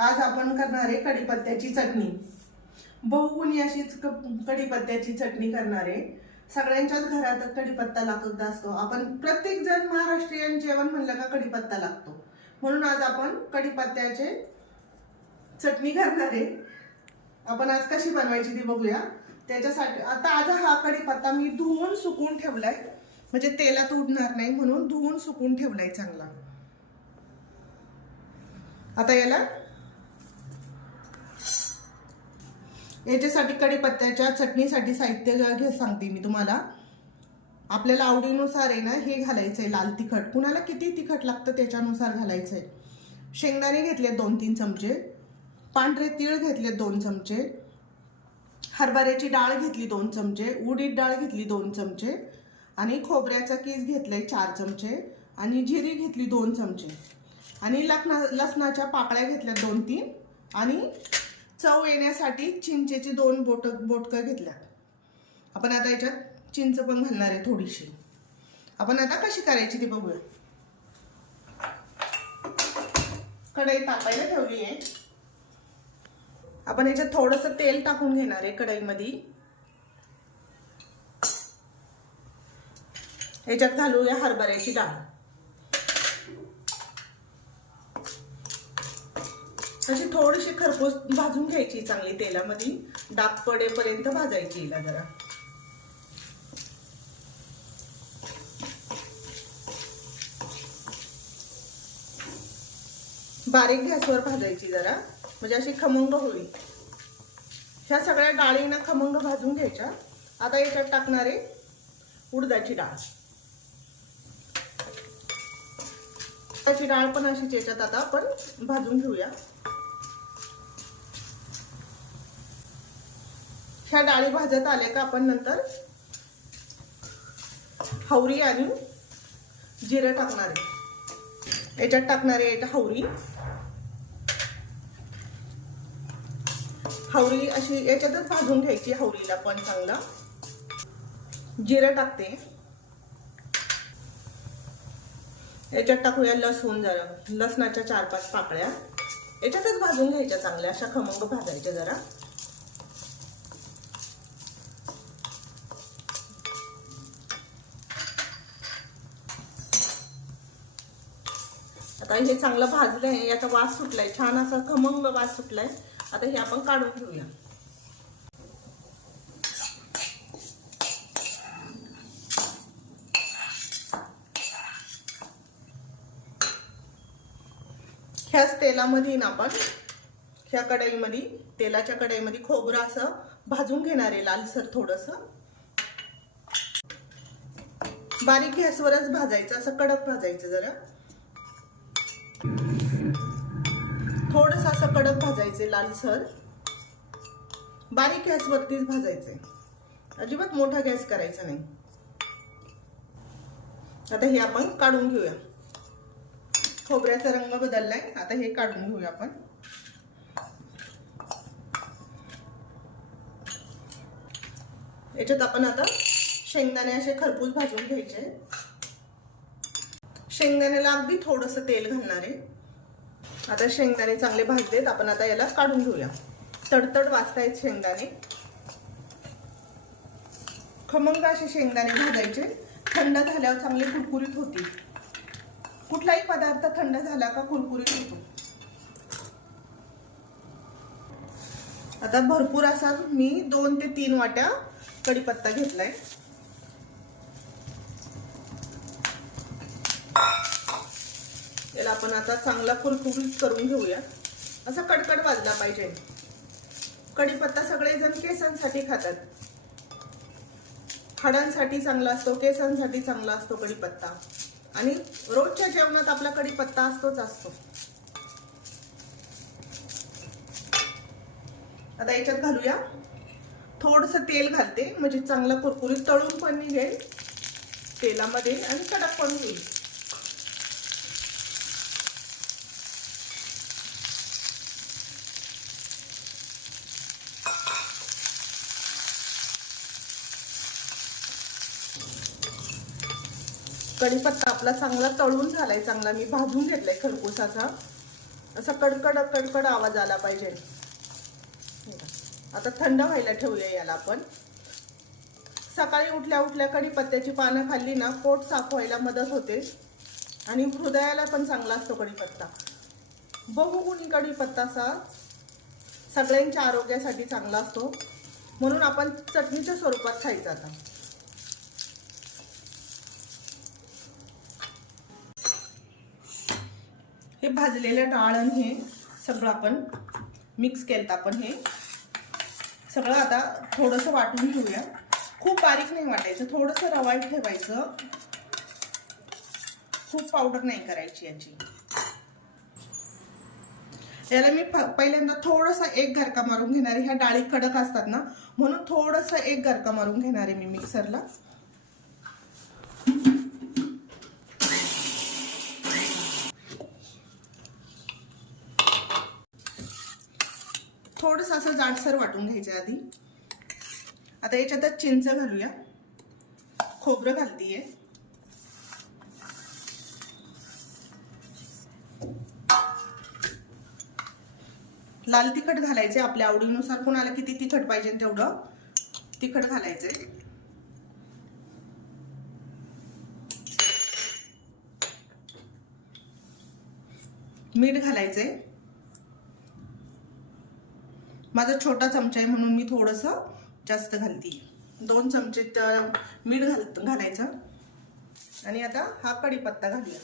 आज आपण करणार आहे कढीपत्त्याची चटणी। बहुगुणी अशी कढीपत्त्याची चटणी करणार आहे। सगळ्यांच्याच घरात कढीपत्ता लागत असतो। आपण प्रत्येक जण महाराष्ट्रीयन जेवण म्हणलं का कढीपत्ता लागतो, म्हणून आज आपण कढीपत्त्याची चटणी करणार आहे। आपण आज कशी बनवायची ती बघूया। त्याच्यासाठी आता हा कढीपत्ता मी धुवून सुकवून ठेवलाय, म्हणजे तेलात उडणार नाही म्हणून धुवून सुकवून ठेवलाय चांगला। आता याच्यासाठी कढीपत्त्याच्या चटणीसाठी साहित्य सांगते मी तुम्हाला। आपल्याला आवडीनुसार आहे ना हे घालायचंय लाल तिखट, कुणाला किती तिखट लागतं त्याच्यानुसार घालायचंय। शेंगदाणे घेतले 2-3 चमचे, पांढरे तीळ घेतले 2 चमचे, हरभऱ्याची डाळ घेतली 2 चमचे, उडीद डाळ घेतली 2 चमचे आणि खोबऱ्याचा कीस घेतलाय 4 चमचे आणि जिरी घेतली 2 चमचे आणि लसणाच्या पाकळ्या घेतल्या 2-3 आणि चव येण्यासाठी चिंचेची 2 बोटकं घेतल्या। आपण आता याच्यात चिंच पण घालणार आहे थोडीशी। आपण आता कशी करायची ती बघूया। कढई तापायला ठेवली आहे। आपण याच्यात थोडंसं तेल टाकून घेणार आहे कढईमध्ये। याच्यात घालूया हरभऱ्याची डाळ। अशी थोडीशी खरपूस भाजून घ्यायची चांगली तेलामध्ये, डाग पडेपर्यंत भाजायची हिला जरा। बारीक गॅसवर भाजायची जरा, म्हणजे अशी खमंग होईल। ह्या सगळ्या डाळींना खमंग भाजून घ्यायच्या। आता याच्यात टाकणार आहे उडदाची डाळ। उडदाची डाळ पण अशीच याच्यात आता आपण भाजून घेऊया। ह्या डाळी भाजत आल्या का आपण नंतर हवरी आणि जिरे टाकणार आहे। याच्यात टाकणार आहे हवरी। हवरी अशी याच्यातच भाजून घ्यायची, हवरीला पण चांगला। जिरे टाकते। याच्यात टाकूया लसूण जरा, लसणाच्या 4-5 पाकळ्या याच्यातच भाजून घ्यायच्या चांगल्या, अशा खमंग भाजायच्या जरा। आता हे चांगलं भाजलंय, याचा वास सुटलाय, छान असा खमंग वास सुटलाय। आता हे आपण काढून घेऊया। ह्याच तेलामध्ये ना आपण ह्या कढईमध्ये, तेलाच्या कढईमध्ये खोबरं असं भाजून घेणार आहे लालसर थोडंसं। बारीक गॅसवरच भाजायचं, असं कडक भाजायचं जरा, थोडंसं असं कडक भाजायचे लालसर। बारीक गॅसवरतीच भाजायचंय, अजिबात मोठा गॅस करायचा नाही। आता हे आपण काढून घेऊया। खोबऱ्याचा रंग बदललाय, आता हे काढून घेऊया आपण। याच्यात आपण आता शेंगदाणे असे खरपूस भाजून घ्यायचे। शेंगदाण्याला अगदी थोडंसं तेल घालणार आहे। आता शेंगदाणे चांगले भाजलेत, आपण आता याला काढून घेऊया। तडतड वाजतायत शेंगदाणे, खमंग असे शेंगदाणे भाजायचे। थंड झाल्यावर चांगले कुरकुरीत होतील। कुठलाही पदार्थ थंड झाला का कुरकुरीत होतो। आता भरपूर असा मी 2 ते 3 वाट्या कढीपत्ता घेतलाय। याला आपण आता चांगला कुरकुरीत करून घेऊया। असा कडकड वाजला पाहिजे। कढीपत्ता सगळेजण केसांसाठी खातात, हाडांसाठी चांगला असतो, केसांसाठी चांगला असतो कढीपत्ता, आणि रोजच्या जेवणात आपला कढीपत्ता असतोच असतो। आता याच्यात घालूया थोडंसं तेल घालते, म्हणजे चांगला कुरकुरीत तळून पण निघेल तेलामध्ये आणि कडक पण होईल। कढीपत्ता आपला चांगला तळून झालाय, चांगला मी भाजून घेतलाय खरपूस असा। असा कडकड कडकड आवाज आला पाहिजे। आता थंड व्हायला ठेवूया याला आपण। सकाळी उठल्या उठल्या कढीपत्त्याची पानं खाल्ली ना पोट साफ व्हायला मदत होते आणि हृदयाला पण चांगला असतो कढीपत्ता। बहुगुणी कढीपत्ता सगळ्यांच्या आरोग्यासाठी चांगला असतो, म्हणून आपण चटणीच्या स्वरूपात खायचा। आता हे भाजलेलं डाळ आणि हे सगळं आपण मिक्स केलं। आपण हे सगळं आता थोडंसं वाटून घेऊया। खूप बारीक नाही वाटायचं, थोडंसं रवाळ ठेवायचं, खूप पावडर नाही करायची याची। याला मी पहिल्यांदा थोडंसं एक घरका मारून घेणार आहे। ह्या डाळी कडक असतात ना, म्हणून थोडंसं एक घरका मारून घेणार आहे मी मिक्सरला। थोडंसं असं जाडसर वाटून घ्यायचं आधी। आता याच्यातच चिंच घालूया, खोबरं घालतीये, लाल तिखट घालायचे आपल्या आवडीनुसार, कोणाला किती तिखट पाहिजे तेवढं तिखट घालायचे। मीठ घालायचे, माझा छोटा चमचा आहे म्हणून मी थोडंसं जास्त घालते, 2 चमचे मीठ घालायचं। आणि आता हा कढीपत्ता घालूया।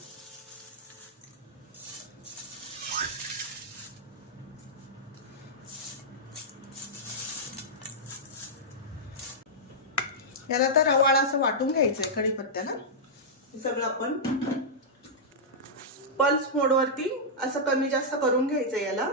याला तर रवाळ असं वाटून घ्यायचंय कढीपत्त्याला। सगळं आपण पल्स मोडवरती असं कमी जास्त करून घ्यायचंय याला।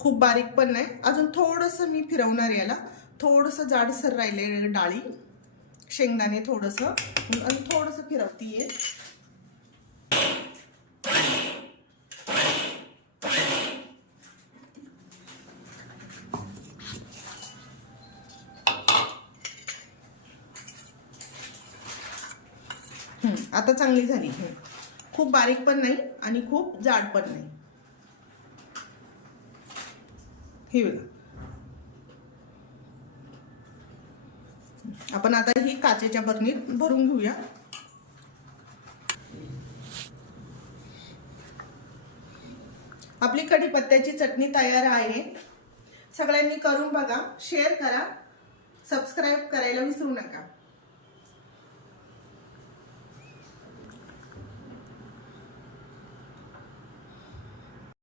खूप बारीक पण नाही, अजून थोडंसं मी फिरवणार याला। थोडंसं जाडसर राहिले डाळी, शेंगदाणे थोडंसं आणि थोडंसं फिरवतीये। आता चांगली झाली, खूप बारीक पण नाही आणि खूप जाड पण नाही। हे बघा, आपण आता ही काचेच्या बरणीत भरून घेऊया। आपली कढीपत्त्याची चटणी तयार आहे। सगळ्यांनी करून बघा, शेअर करा, सबस्क्राइब करायला विसरू नका।